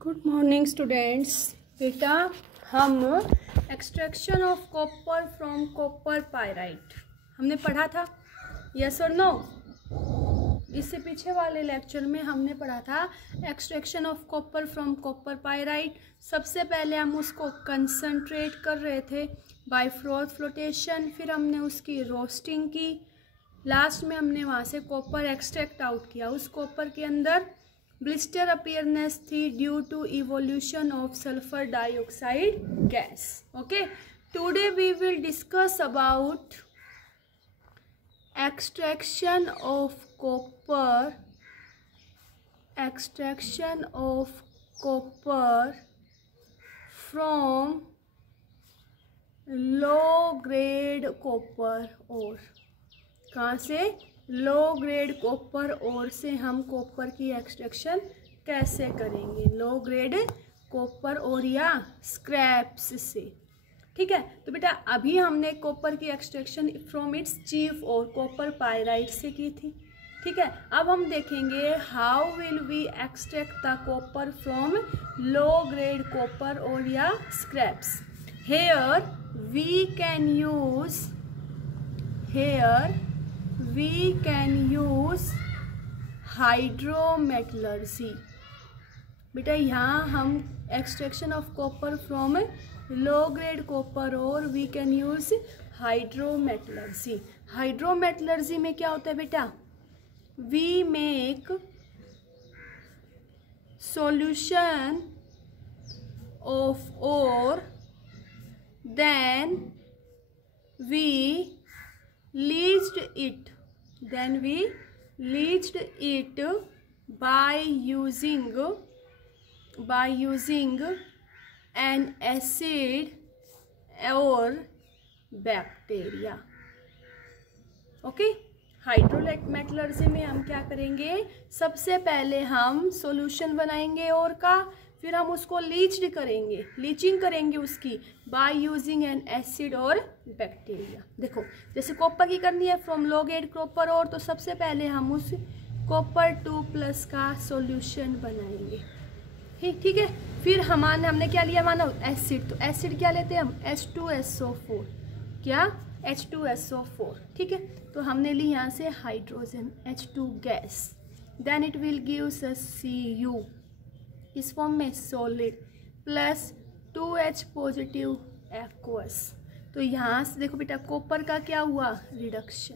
Good morning students. बेटा हम extraction of copper from copper pyrite हमने पढ़ा था, यस और नो। इससे पीछे वाले लेक्चर में हमने पढ़ा था extraction of copper from copper pyrite. सबसे पहले हम उसको कंसंट्रेट कर रहे थे बाय फ्लोटेशन, फिर हमने उसकी रोस्टिंग की, लास्ट में हमने वहाँ से कॉपर एक्सट्रैक्ट आउट किया। उस कॉपर के अंदर ब्लिस्टर अपीयरनेस थी due to evolution of sulphur dioxide gas. Okay, today we will discuss about extraction of copper from low grade copper ore। कहाँ से? लो ग्रेड कॉपर ओर से हम कॉपर की एक्सट्रैक्शन कैसे करेंगे? लो ग्रेड कॉपर ओर या स्क्रैप्स से। ठीक है, तो बेटा अभी हमने कॉपर की extraction from its chief ore copper pyrite से की थी। ठीक है, अब हम देखेंगे how will we extract the copper from low grade copper ore या scraps. Here we can use hydrometallurgy. बेटा यहाँ हम extraction of copper from low grade copper ore we can use hydrometallurgy. Hydrometallurgy में क्या होता है बेटा? We make solution of ore, then we leached it by using an acid or bacteria। Okay, hydrometallurgy में हम क्या करेंगे? सबसे पहले हम सॉल्यूशन बनाएंगे और का, फिर हम उसको लीच्ड करेंगे, लीचिंग करेंगे उसकी बाय यूजिंग एन एसिड और बैक्टीरिया। देखो जैसे कॉपर की करनी है फ्रॉम लो ग्रेड कॉपर और, तो सबसे पहले हम उस कॉपर 2+ का सॉल्यूशन बनाएंगे। ठीक है, फिर हमने क्या लिया मानो? एसिड। तो एसिड क्या लेते हैं हम? H2SO4। क्या? H2SO4। ठीक है, तो हमने ली यहाँ से hydrogen H2 gas, then it will gives us Cu इस फॉर्म में solid plus 2H positive aqueous. तो यहाँ से देखो बेटा कॉपर का क्या हुआ? रिडक्शन।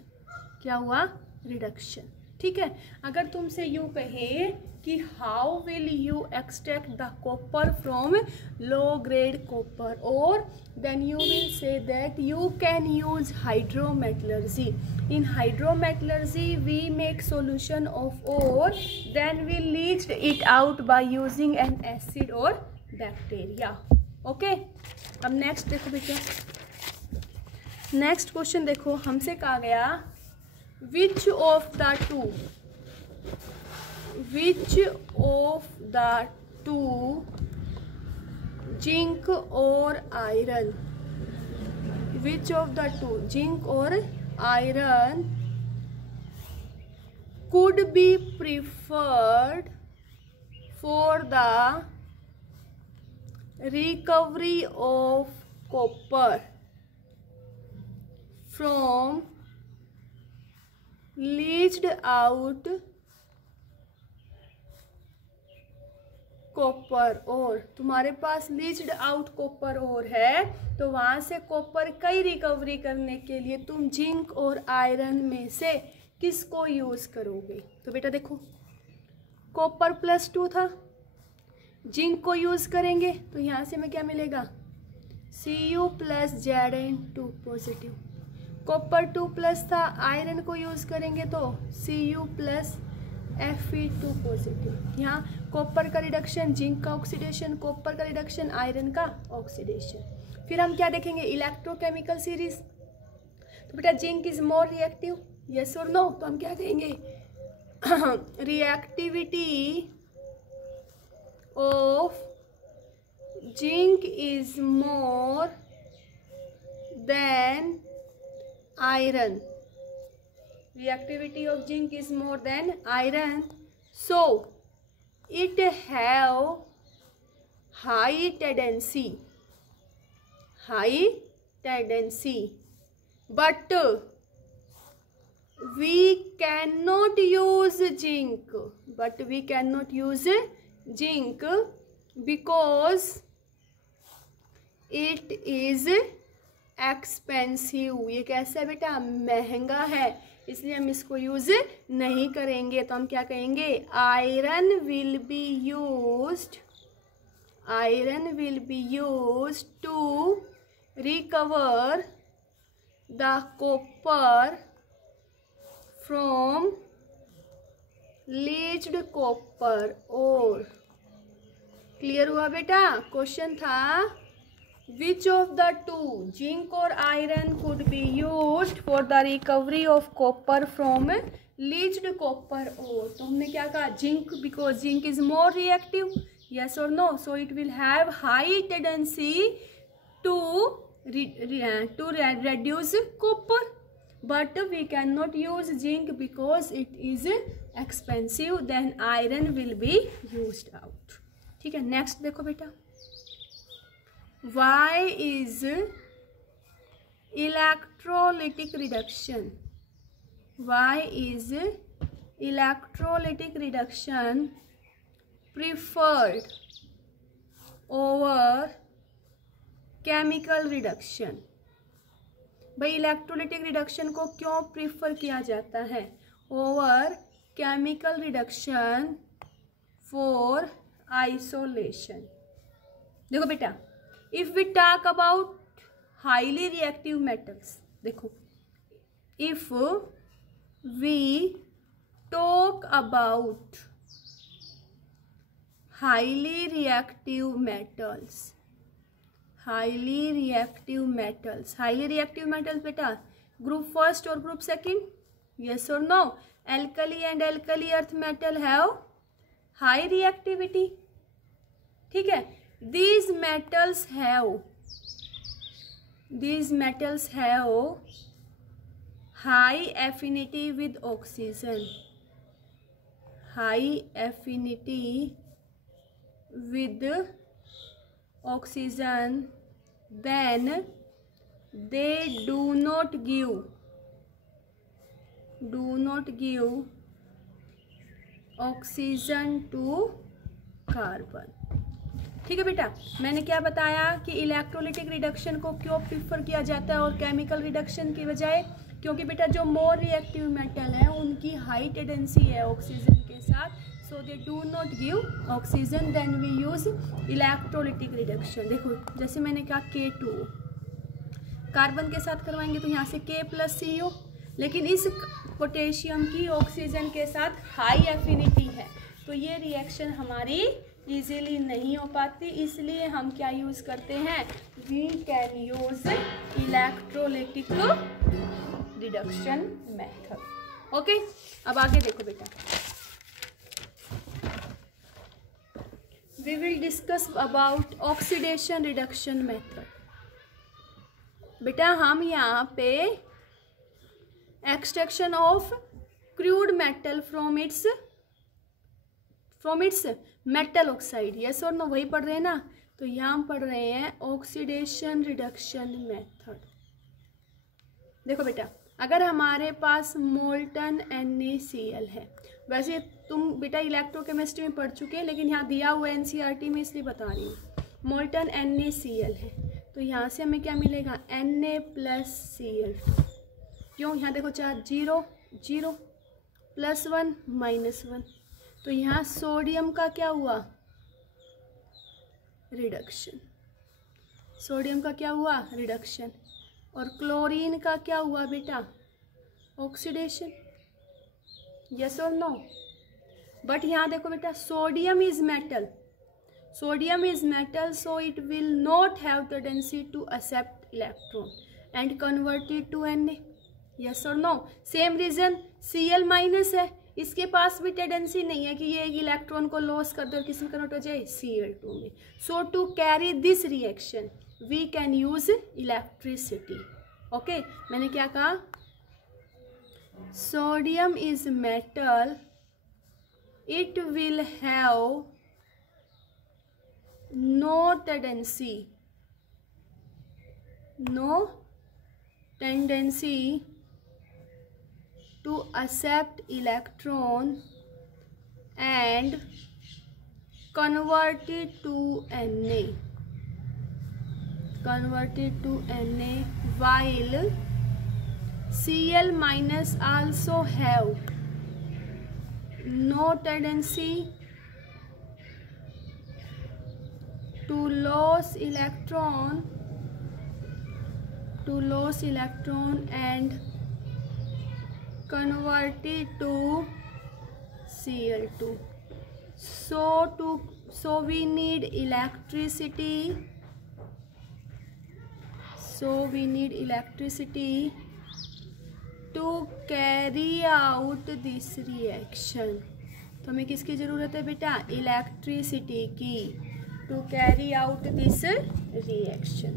क्या हुआ? रिडक्शन। ठीक है, अगर तुमसे यूँ कहे कि how will you extract the copper from low grade copper ore, then you will say that you can use hydrometallurgy. In hydrometallurgy we make solution of ore, then we leach it out by using an acid और bacteria. Okay, अब next देखो बेटा, next question देखो, हमसे कहा गया which of the two zinc or iron, which of the two zinc or iron could be preferred for the recovery of copper from leached out copper और। तुम्हारे पास leached out copper और है, तो वहां से कॉपर कई रिकवरी करने के लिए तुम जिंक और आयरन में से किसको यूज करोगे? तो बेटा देखो कॉपर +2 था, जिंक को यूज करेंगे तो यहाँ से हमें क्या मिलेगा? Cu + Zn2 positive. कॉपर 2+ था, आयरन को यूज करेंगे तो Cu + Fe2 पॉजिटिव। यहाँ कॉपर का रिडक्शन, जिंक का ऑक्सीडेशन, कॉपर का रिडक्शन, आयरन का ऑक्सीडेशन। फिर हम क्या देखेंगे? Electrochemical series. तो बेटा zinc is more reactive, yes और नो? तो हम क्या देंगे? Reactivity of zinc is more than iron. Reactivity of zinc is more than iron, so it have high tendency, but we cannot use zinc because it is expensive. ये कैसा है बेटा, महंगा है, इसलिए हम इसको यूज नहीं करेंगे। तो हम क्या कहेंगे, iron will be used to recover the copper from leached copper ore. Clear हुआ बेटा? क्वेश्चन था which of the two, zinc और iron, could be used for the recovery of copper from leached copper ore. तो हमने क्या कहा, zinc, because zinc is more reactive, yes or no, so it will have high tendency to reduce copper, but we cannot use zinc because it is expensive, then iron will be used out। ठीक है, next देखो बेटा, why is electrolytic reduction preferred over chemical reduction? भाई electrolytic reduction को क्यों prefer किया जाता है over chemical reduction for isolation? देखो बेटा, if we talk about highly reactive metals, देखो if we talk about highly reactive metals बेटा, ग्रुप फर्स्ट और group second, yes or no? alkali and alkali earth metal have high reactivity। ठीक है, these metals have high affinity with oxygen, then they do not give oxygen to carbon। ठीक है बेटा, मैंने क्या बताया कि इलेक्ट्रोलिटिक रिडक्शन को क्यों प्रीफर किया जाता है और केमिकल रिडक्शन की बजाय, क्योंकि बेटा जो मोर रिएक्टिव मेटल है उनकी हाई टेंडेंसी है ऑक्सीजन के साथ, so they do not give oxygen, then we use electrolytic reduction। देखो जैसे मैंने कहा K2 कार्बन के साथ करवाएंगे तो यहाँ से K+CO, लेकिन इस पोटेशियम की ऑक्सीजन के साथ हाई एफिनिटी है, तो ये रिएक्शन हमारी इजीली नहीं हो पाती, इसलिए हम क्या यूज करते हैं, we can use electrolytic reduction method. Okay, अब आगे देखो बेटा, we will discuss about oxidation reduction method। बेटा हम यहाँ पे extraction of crude metal from its metal oxide, yes or no, वही पढ़ रहे हैं ना? तो यहाँ हम पढ़ रहे हैं oxidation reduction method। देखो बेटा, अगर हमारे पास मोल्टन NaCl है, वैसे तुम बेटा इलेक्ट्रोकेमिस्ट्री में पढ़ चुके हैं, लेकिन यहाँ दिया हुआ NCERT में इसलिए बता रही हूँ, मोल्टन NaCl है, तो यहाँ से हमें क्या मिलेगा, Na+Cl। क्यों, यहाँ देखो चार्ज 0 0 +1 -1, तो यहाँ सोडियम का क्या हुआ, रिडक्शन, और क्लोरीन का क्या हुआ बेटा, ऑक्सीडेशन, यस और नो? बट यहाँ देखो बेटा, sodium is metal, so it will not have tendency to accept electron and convert it to Na, yes or no? Same reason Cl- है, इसके पास भी टेंडेंसी नहीं है कि ये एक इलेक्ट्रॉन को लॉस कर दे और किसी में कन्वर्ट हो जाए Cl2 में। So to carry this reaction we can use electricity. Okay, मैंने क्या कहा, sodium is metal, it will have no tendency to accept electron and convert it to Na, while Cl minus also have no tendency to lose electron and convert it to Cl2. So we need electricity. To carry out this reaction. तो हमें किसकी ज़रूरत है बेटा? Electricity की, to carry out this reaction.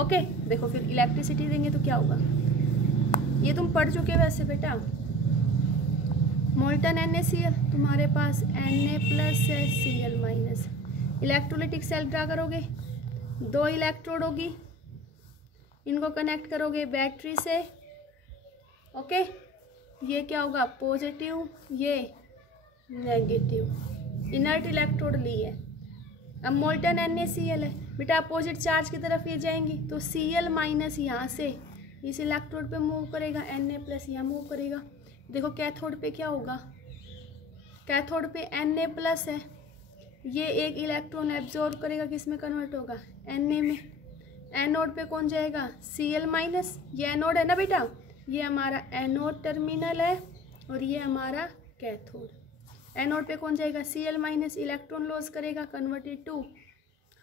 Okay, देखो फिर electricity देंगे तो क्या होगा, ये तुम पढ़ चुके हो वैसे बेटा। मोल्टन NaCl, तुम्हारे पास Na प्लस है, Cl minus. Electrolytic cell draw करोगे, 2 इलेक्ट्रोड होगी, इनको कनेक्ट करोगे बैटरी से। ओके, ये क्या होगा? पॉजिटिव, ये नेगेटिव। इनर्ट इलेक्ट्रोड ली है। अब मोल्टन NaCl है बेटा, अपोजिट चार्ज की तरफ ये जाएंगी, तो Cl माइनस यहाँ से इस इलेक्ट्रोड पे मूव करेगा, Na प्लस यहाँ मूव करेगा। देखो कैथोड पे क्या होगा? कैथोड पे Na प्लस है, ये एक इलेक्ट्रॉन एब्जॉर्ब करेगा, किस में कन्वर्ट होगा? Na में। एनोड पे कौन जाएगा? Cl minus. ये एनोड है ना बेटा, ये हमारा एनोड टर्मिनल है और ये हमारा कैथोड। एनोड पे कौन जाएगा? Cl माइनस, इलेक्ट्रॉन लॉस करेगा, converted to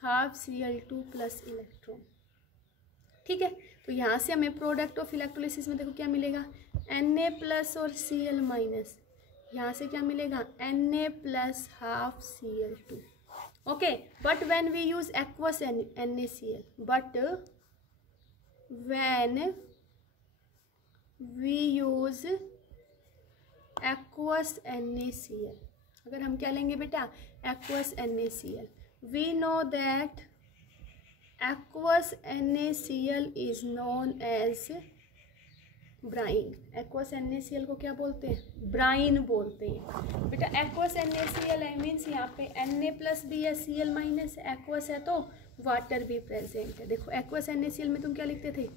half Cl2 plus electron. ठीक है, तो यहाँ से हमें प्रोडक्ट ऑफ इलेक्ट्रोलिसिस में देखो क्या मिलेगा? Na प्लस और Cl माइनस। यहाँ से क्या मिलेगा? Na plus half Cl2। Okay, but when we use aqueous NaCl, but when we use aqueous NaCl, अगर हम क्या लेंगे बेटा? Aqueous NaCl, we know that aqueous NaCl is known as brine. Aqueous NaCl को क्या बोलते हैं? ब्राइन बोलते हैं बेटा। एक्वस NaCl है मीन्स यहाँ पे Na प्लस भी है, Cl माइनस। एक्वस है तो वाटर भी प्रेजेंट है। देखो एक्वस NaCl में तुम क्या लिखते थे?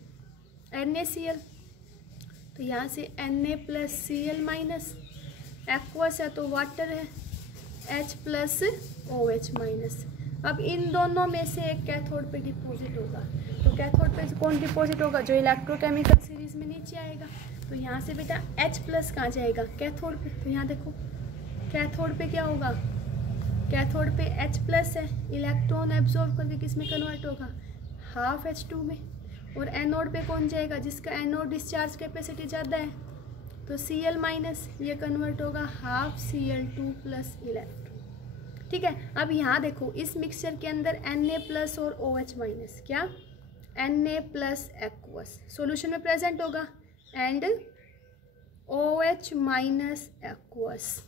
NaCl, तो यहाँ से Na plus Cl minus. Aqueous है तो वाटर है, H प्लस OH माइनस। अब इन दोनों में से एक कैथोड पे डिपॉजिट होगा, तो कैथोड पे कौन डिपॉजिट होगा? जो इलेक्ट्रोकेमिकल सीरीज में नीचे आएगा। तो यहाँ से बेटा H प्लस कहाँ जाएगा? कैथोड पे। तो यहाँ देखो कैथोड पे क्या होगा? कैथोड पे H प्लस है, इलेक्ट्रॉन एब्जॉर्ब करके किस में कन्वर्ट होगा? हाफ H2 में। और एनोड पे कौन जाएगा? जिसका एनोड डिस्चार्ज कैपेसिटी ज़्यादा है, तो Cl माइनस, ये कन्वर्ट होगा हाफ Cl2 प्लस इलेक्ट्रॉन। ठीक है, अब यहाँ देखो इस मिक्सचर के अंदर Na प्लस और OH माइनस, क्या? Na प्लस एक्वस सॉल्यूशन में प्रेजेंट होगा and OH minus aqueous,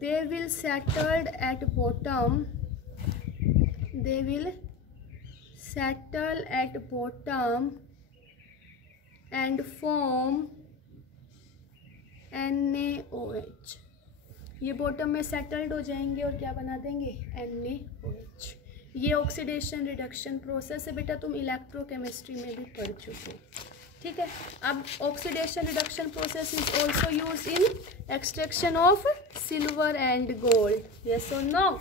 they will settled at bottom, they will settle at bottom and form NaOH। ये बॉटम में सेटल्ड हो जाएंगे और क्या बना देंगे? NaOH। ये ऑक्सीडेशन रिडक्शन प्रोसेस है बेटा, तुम इलेक्ट्रोकेमिस्ट्री में भी पढ़ चुके हो। ठीक है, अब oxidation reduction process is also use in extraction of silver and gold. Yes और नो?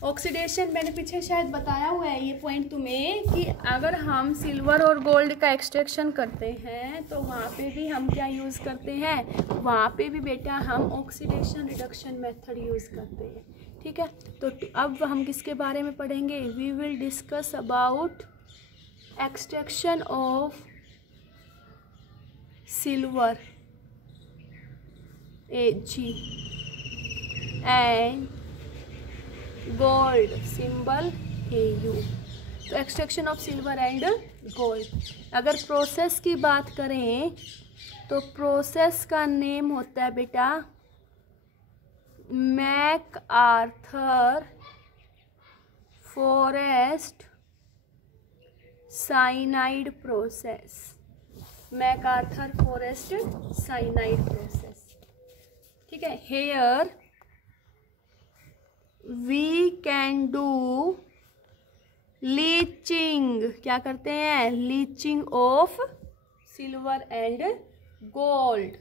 ऑक्सीडेशन मैंने पीछे शायद बताया हुआ है ये पॉइंट तुम्हें कि अगर हम सिल्वर और गोल्ड का एक्सट्रैक्शन करते हैं तो वहाँ पे भी हम क्या यूज़ करते हैं? वहाँ पे भी बेटा हम ऑक्सीडेशन रिडक्शन मेथड यूज़ करते हैं। ठीक है, तो अब हम किसके बारे में पढ़ेंगे? We will discuss about extraction of silver Ag and gold symbol Au। तो extraction of silver and gold, अगर प्रोसेस की बात करें तो प्रोसेस का नेम होता है बेटा MacArthur Forrest cyanide process, MacArthur Forrest cyanide process, ठीक है। Here we can do leaching, क्या करते हैं, leaching of silver and gold,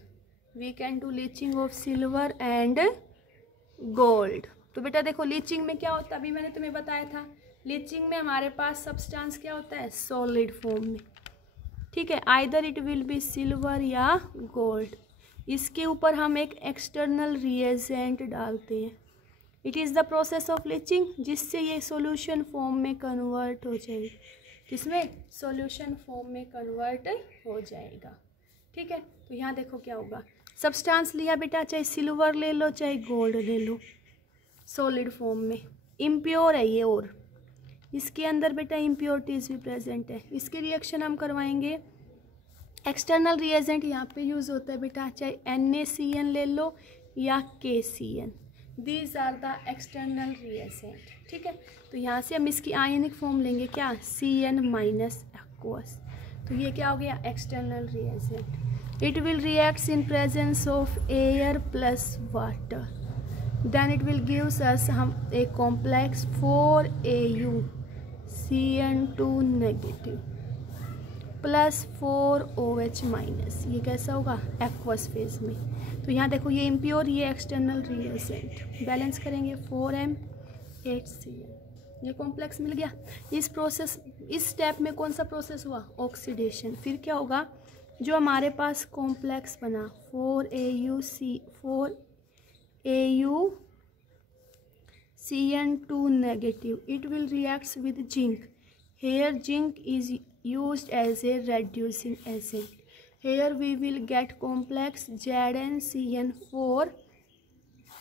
we can do leaching of silver and gold. तो बेटा देखो लीचिंग में क्या होता है, अभी मैंने तुम्हें बताया था, लीचिंग में हमारे पास सब्सटेंस क्या होता है, सॉलिड फॉर्म में, ठीक है। Either it will be silver या गोल्ड। इसके ऊपर हम एक एक्सटर्नल रिएजेंट डालते हैं, it is the process of leaching, जिससे ये सॉल्यूशन फॉर्म में कन्वर्ट हो जाएगी, किसमें, सॉल्यूशन फॉर्म में कन्वर्ट हो जाएगा, ठीक है। तो यहाँ देखो क्या होगा, सब्सटेंस लिया बेटा, चाहे सिल्वर ले लो चाहे गोल्ड ले लो, सॉलिड फॉर्म में, इम्प्योर है ये, और इसके अंदर बेटा इम्प्योरिटीज भी प्रेजेंट है, इसके रिएक्शन हम करवाएंगे। एक्सटर्नल रिएजेंट यहाँ पे यूज़ होता है बेटा, चाहे NaCN ले लो या KCN, these are the external reagent, ठीक है। तो यहाँ से हम इसकी आयनिक फॉर्म लेंगे, क्या, CN माइनस एक्वस, तो ये क्या हो गया, external reagent. It will reacts in presence of air plus water, then it will gives us हम a complex 4Au CN2 negative plus 4OH minus, ये कैसा होगा, एक्वस फेज में। तो यहाँ देखो ये इम्प्योर, ये एक्सटर्नल रिएजेंट, बैलेंस करेंगे 4M 8CN, ये कॉम्प्लेक्स मिल गया। इस प्रोसेस, इस स्टेप में कौन सा प्रोसेस हुआ, ऑक्सीडेशन। फिर क्या होगा, जो हमारे पास कॉम्प्लेक्स बना 4AU CN2 negative, it will reacts with zinc. Here zinc is used as a reducing agent. Here we will get complex ZnCN4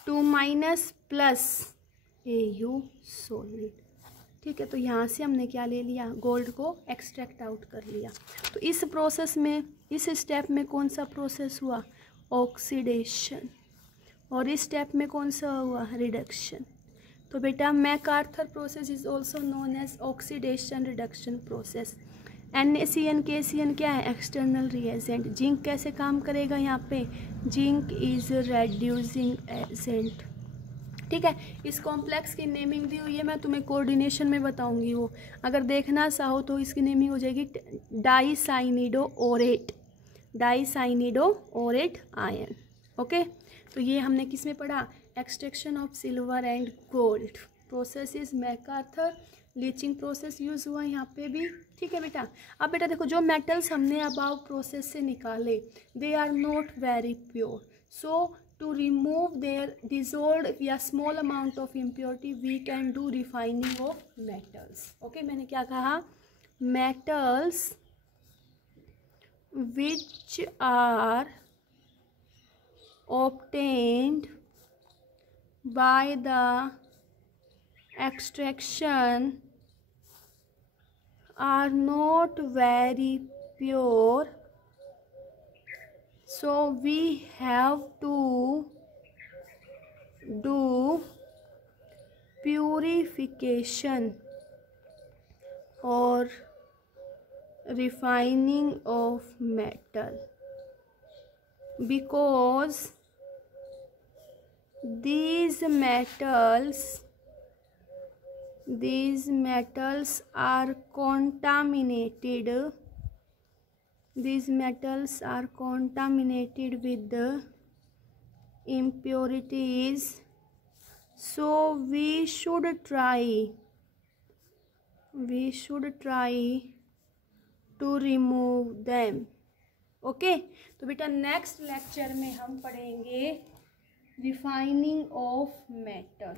2 minus plus Au solid, ठीक है। तो यहाँ से हमने क्या ले लिया, गोल्ड को एक्सट्रैक्ट आउट कर लिया। तो इस प्रोसेस में, इस स्टेप में कौन सा प्रोसेस हुआ, ऑक्सीडेशन, और इस स्टेप में कौन सा हुआ, रिडक्शन। तो बेटा MacArthur process is also known as oxidation reduction process. NaCN KCN क्या है, एक्सटर्नल रिएजेंट। जिंक कैसे काम करेगा यहाँ पे, जिंक इज रेड्यूसिंग एजेंट, ठीक है। इस कॉम्प्लेक्स की नेमिंग दी हुई है, मैं तुम्हें कोऑर्डिनेशन में बताऊंगी, वो अगर देखना चाहो तो इसकी नेमिंग हो जाएगी डाईसाइनिडोओरेट, डाईसाइनिडोओरेट आयन, ओके। तो ये हमने किस में पढ़ा, extraction of silver and gold, process is MacArthur, leaching process use हुआ यहाँ पे भी, ठीक है बेटा। अब बेटा देखो, जो मेटल्स हमने अबाव प्रोसेस से निकाले, they are not very pure, so to remove their dissolved या small amount of impurity we can do refining of metals, okay। मैंने क्या कहा, metals which are obtained by the extraction are not very pure, so we have to do purification or refining of metal, because these metals are contaminated, these metals are contaminated with the impurities, so we should try to remove them, okay। तो बेटा next lecture में हम पढ़ेंगे refining of metal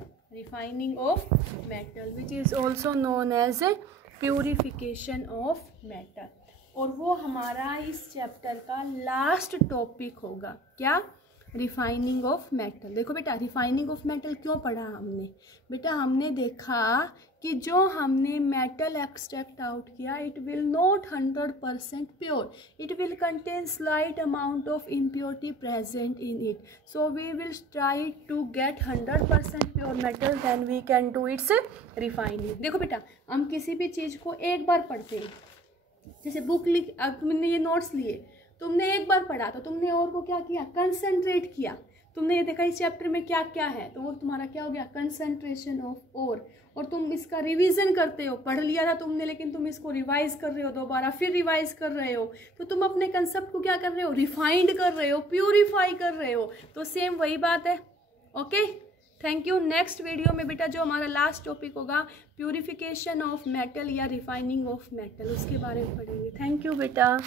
which is also known as purification of metal, और वो हमारा इस chapter का लास्ट टॉपिक होगा, क्या, रिफाइनिंग ऑफ मेटल। देखो बेटा, रिफाइनिंग ऑफ मेटल क्यों पढ़ा हमने, बेटा हमने देखा कि जो हमने मेटल एक्सट्रैक्ट आउट किया it will not 100% pure, it will contain slight amount of impurity present in it, so we will try to get 100% pure metal, then we can do its refining. देखो बेटा, हम किसी भी चीज़ को एक बार पढ़ते हैं, जैसे बुक लिख, अब तुमने ये नोट्स लिए, तुमने एक बार पढ़ा तो तुमने और को क्या किया, कंसंट्रेट किया, तुमने ये देखा इस चैप्टर में क्या क्या है, तो वो तुम्हारा क्या हो गया, कंसंट्रेशन ऑफ और तुम इसका रिवीजन करते हो, पढ़ लिया था तुमने लेकिन तुम इसको रिवाइज कर रहे हो, दोबारा फिर रिवाइज कर रहे हो, तो तुम अपने कंसेप्ट को क्या कर रहे हो, रिफाइंड कर रहे हो, प्यूरिफाई कर रहे हो, तो सेम वही बात है। Okay, thank you. Next video में बेटा जो हमारा लास्ट टॉपिक होगा प्यूरिफिकेशन ऑफ मेटल या रिफाइनिंग ऑफ मेटल, उसके बारे में पढ़ेंगे। थैंक यू बेटा।